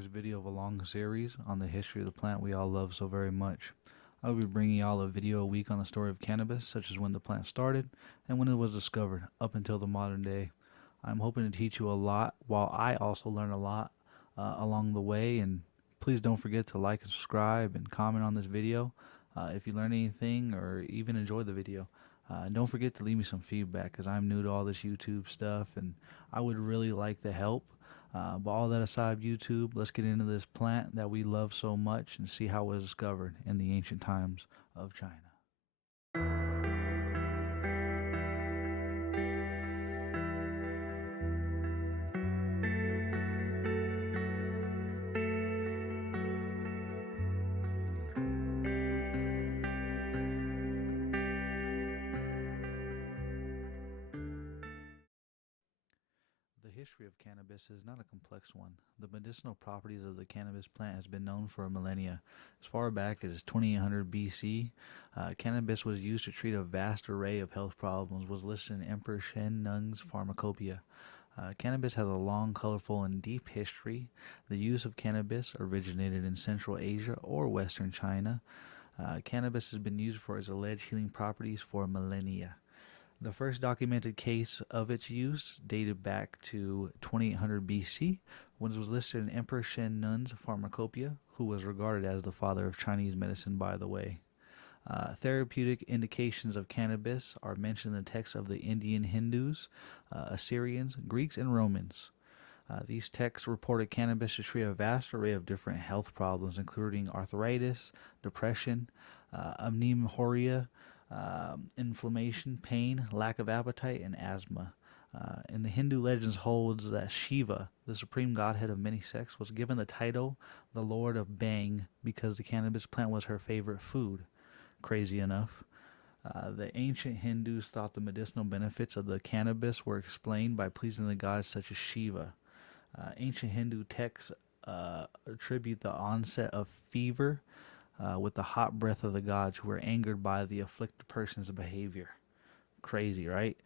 first video of a long series on the history of the plant we all love so very much. I will be bringing y'all a video a week on the story of cannabis, such as when the plant started and when it was discovered, up until the modern day. I'm hoping to teach you a lot, while I also learn a lot along the way. And please don't forget to like and subscribe and comment on this video if you learn anything or even enjoy the video. And don't forget to leave me some feedback, because I'm new to all this YouTube stuff and I would really like the help. But all that aside, YouTube, let's get into this plant that we love so much and see how it was discovered in the ancient times of China. The history of cannabis is not a complex one. The medicinal properties of the cannabis plant has been known for millennia. As far back as 2800 BC, cannabis was used to treat a vast array of health problems, was listed in Emperor Shen Nung's Pharmacopoeia. Cannabis has a long, colorful, and deep history. The use of cannabis originated in Central Asia or Western China. Cannabis has been used for its alleged healing properties for millennia. The first documented case of its use dated back to 2800 BC, when it was listed in Emperor Shen Nun's Pharmacopoeia, who was regarded as the father of Chinese medicine, by the way. Therapeutic indications of cannabis are mentioned in the texts of the Indian Hindus, Assyrians, Greeks, and Romans. These texts reported cannabis to treat a vast array of different health problems, including arthritis, depression, anemorrhea, inflammation, pain, lack of appetite, and asthma. In the Hindu legends holds that Shiva, the supreme godhead of many sects, was given the title the Lord of Bang because the cannabis plant was her favorite food. Crazy enough. The ancient Hindus thought the medicinal benefits of the cannabis were explained by pleasing the gods such as Shiva. Ancient Hindu texts attribute the onset of fever with the hot breath of the gods, who were angered by the afflicted person's behavior. Crazy, right?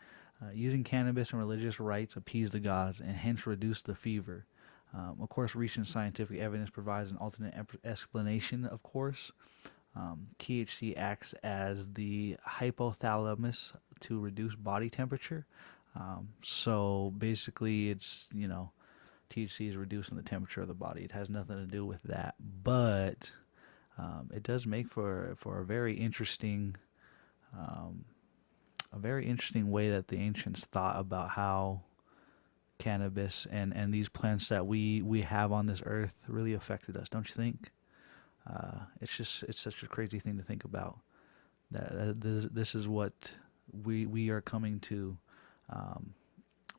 Using cannabis in religious rites appeased the gods and hence reduced the fever. Of course, recent scientific evidence provides an alternate explanation, of course. THC acts as the hypothalamus to reduce body temperature. So basically, THC is reducing the temperature of the body. It has nothing to do with that. But it does make for a very interesting way that the ancients thought about how cannabis and these plants that we have on this earth really affected us. Don't you think? It's such a crazy thing to think about. That this is what we are coming to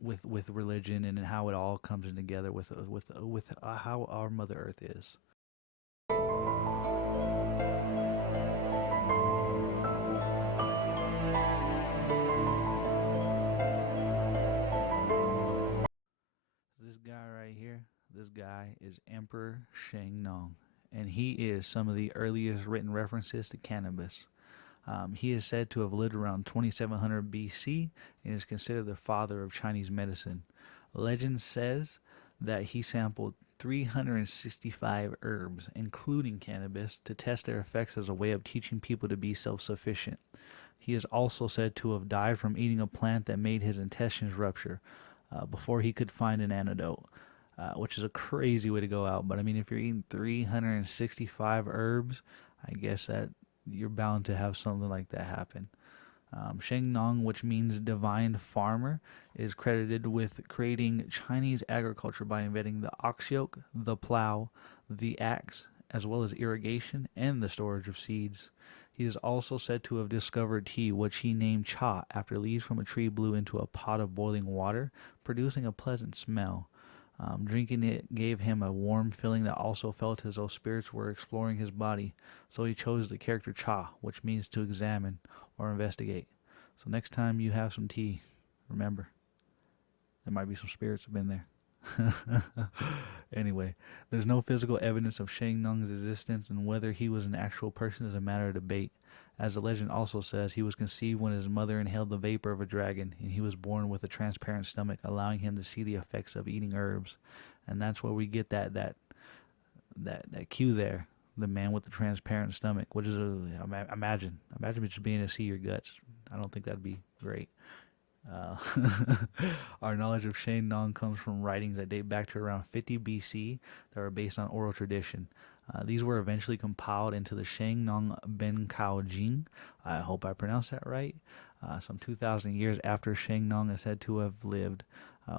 with religion, and how it all comes in together with how our Mother Earth is. This guy right here, this guy is Emperor Shang Nong, and he is some of the earliest written references to cannabis. He is said to have lived around 2700 BC and is considered the father of Chinese medicine. Legend says that he sampled 365 herbs, including cannabis, to test their effects as a way of teaching people to be self sufficient. He is also said to have died from eating a plant that made his intestines rupture before he could find an antidote, which is a crazy way to go out. But I mean, if you're eating 365 herbs, I guess that you're bound to have something like that happen. Sheng Nong, which means divine farmer, is credited with creating Chinese agriculture by inventing the ox yoke, the plow, the axe, as well as irrigation and the storage of seeds. He is also said to have discovered tea, which he named cha, after leaves from a tree blew into a pot of boiling water, producing a pleasant smell. Drinking it gave him a warm feeling that also felt as though spirits were exploring his body, so he chose the character cha, which means to examine or investigate. So next time you have some tea, remember, there might be some spirits have been there. Anyway, there's no physical evidence of Shang Nung's existence, and whether he was an actual person is a matter of debate. As the legend also says, he was conceived when his mother inhaled the vapor of a dragon, and he was born with a transparent stomach, allowing him to see the effects of eating herbs. And that's where we get that that Q there, the man with the transparent stomach. Which is imagine just being able to see your guts. I don't think that'd be great. Uh, our knowledge of Shang Nong comes from writings that date back to around 50 BC that are based on oral tradition. These were eventually compiled into the Shang Nong Ben Kao Jing. I hope I pronounced that right. Some 2,000 years after Shang Nong is said to have lived,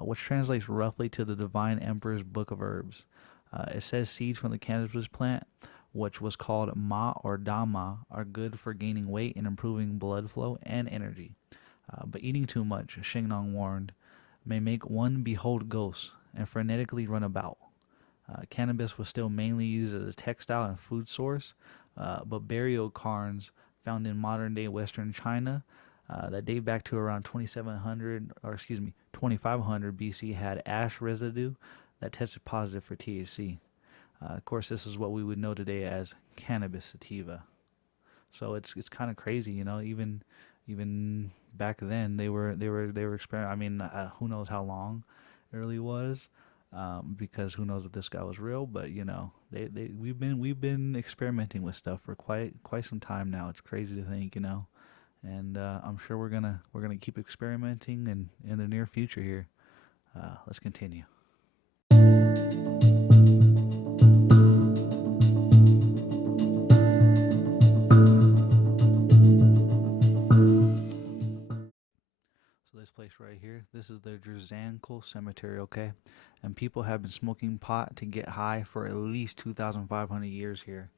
which translates roughly to the Divine Emperor's Book of Herbs. It says seeds from the cannabis plant, which was called Ma or Dama, are good for gaining weight and improving blood flow and energy. But eating too much, Shingnong warned, may make one behold ghosts and frenetically run about. Cannabis was still mainly used as a textile and food source, but burial cairns found in modern day Western China that date back to around 2700, or excuse me, 2500 BC had ash residue that tested positive for THC. Of course, this is what we would know today as cannabis sativa. So it's kind of crazy, even back then they were experimenting. I mean, who knows how long it really was, because who knows if this guy was real. But they we've been experimenting with stuff for quite some time now. It's crazy to think. And I'm sure we're gonna keep experimenting in the near future here. Let's continue. So this place right here, this is the Drzanko Cemetery, okay? And people have been smoking pot to get high for at least 2,500 years here.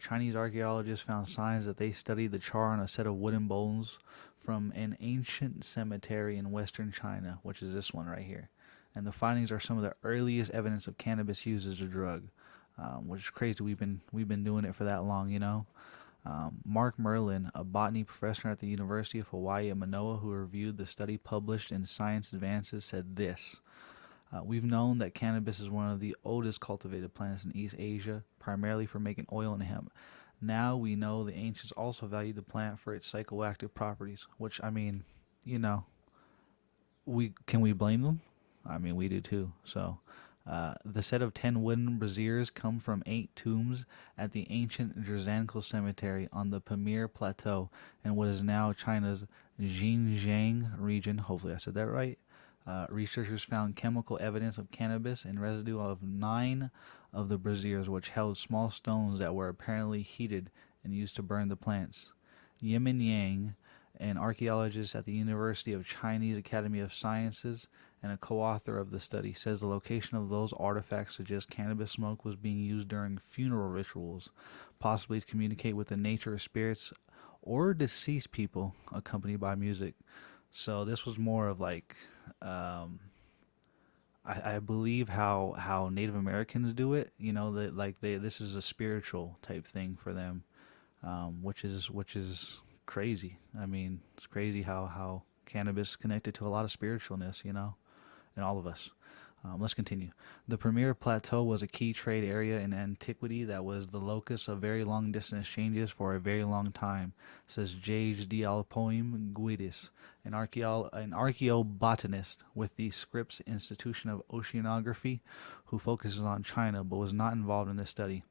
Chinese archaeologists found signs that they studied the char on a set of wooden bones from an ancient cemetery in western China, which is this one right here. And the findings are some of the earliest evidence of cannabis use as a drug, which is crazy. We've been doing it for that long. Mark Merlin, a botany professor at the University of Hawaii at Manoa who reviewed the study published in Science Advances, said this. We've known that cannabis is one of the oldest cultivated plants in East Asia, primarily for making oil and hemp. Now we know the ancients also valued the plant for its psychoactive properties, which, I mean, you know, we blame them? I mean, we do too. So, the set of 10 wooden braziers come from 8 tombs at the ancient Drzanko Cemetery on the Pamir Plateau in what is now China's Xinjiang region. Hopefully, I said that right. Researchers found chemical evidence of cannabis in residue of 9 of the braziers, which held small stones that were apparently heated and used to burn the plants. Yemin Yang, an archaeologist at the University of Chinese Academy of Sciences and a co-author of the study, says the location of those artifacts suggests cannabis smoke was being used during funeral rituals, possibly to communicate with the nature of spirits or deceased people, accompanied by music. So this was more of like, um, I believe how Native Americans do it. That like this is a spiritual type thing for them, which is crazy. I mean, it's crazy how cannabis is connected to a lot of spiritualness, in all of us. Let's continue. The Premier Plateau was a key trade area in antiquity that was the locus of very long distance exchanges for a very long time, says J.H.D. Alpoim Guidis, an archaeobotanist with the Scripps Institution of Oceanography, who focuses on China but was not involved in this study.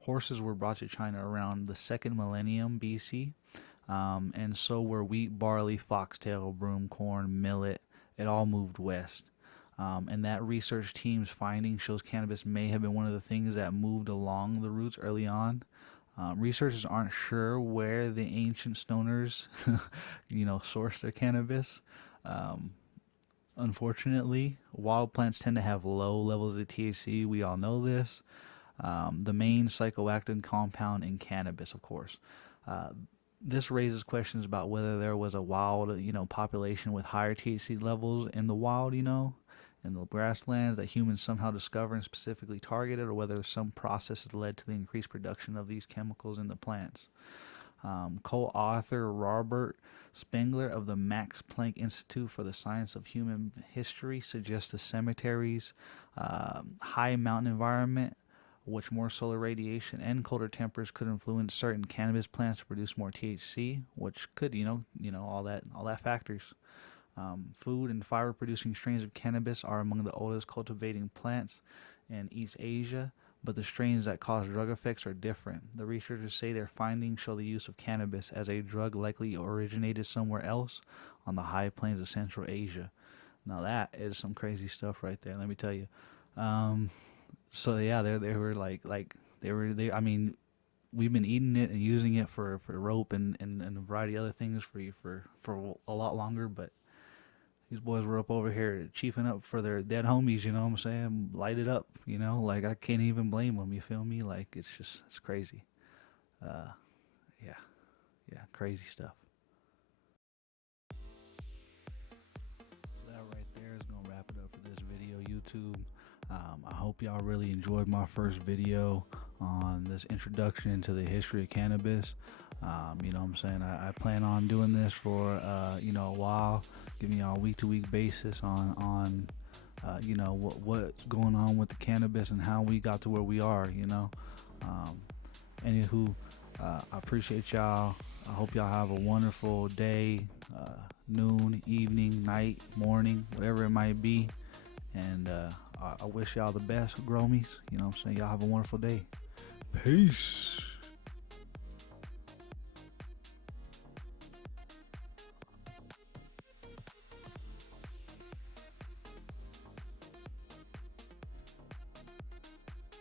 Horses were brought to China around the second millennium BC, and so were wheat, barley, foxtail, broom, corn, millet. It all moved west. And that research team's finding shows cannabis may have been one of the things that moved along the routes early on. Researchers aren't sure where the ancient stoners, sourced their cannabis. Um, Unfortunately, wild plants tend to have low levels of THC. We all know this. The main psychoactive compound in cannabis, of course. Uh, this raises questions about whether there was a wild, population with higher THC levels in the wild, in the grasslands that humans somehow discover and specifically targeted, or whether some process has led to the increased production of these chemicals in the plants. Co-author Robert Spengler of the Max Planck Institute for the Science of Human History suggests the cemetery's high mountain environment, which more solar radiation and colder temperatures could influence certain cannabis plants to produce more THC, which could, all that factors. Food and fiber-producing strains of cannabis are among the oldest cultivating plants in East Asia, but the strains that cause drug effects are different. The researchers say their findings show the use of cannabis as a drug likely originated somewhere else on the high plains of Central Asia. Now that is some crazy stuff right there. Let me tell you. So yeah, they were they. I mean, we've been eating it and using it for rope and a variety of other things for a lot longer, but these boys were up over here chiefing up for their dead homies, you know what I'm saying? Light it up, you know? Like, I can't even blame them, you feel me? Like, it's crazy. Uh, yeah, yeah, crazy stuff. So that right there is going to wrap it up for this video, YouTube. I hope y'all really enjoyed my first video on this introduction into the history of cannabis. You know what I'm saying? I plan on doing this for, a while, giving y'all a week-to-week basis on what's going on with the cannabis and how we got to where we are, you know. Anywho, I appreciate y'all. I hope y'all have a wonderful day, noon, evening, night, morning, whatever it might be. And I wish y'all the best, gromies. You know what I'm saying? Y'all have a wonderful day. Peace.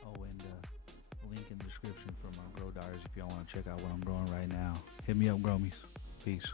Oh, and link in the description for my grow diaries if y'all want to check out what I'm growing right now. Hit me up, gromies. Peace.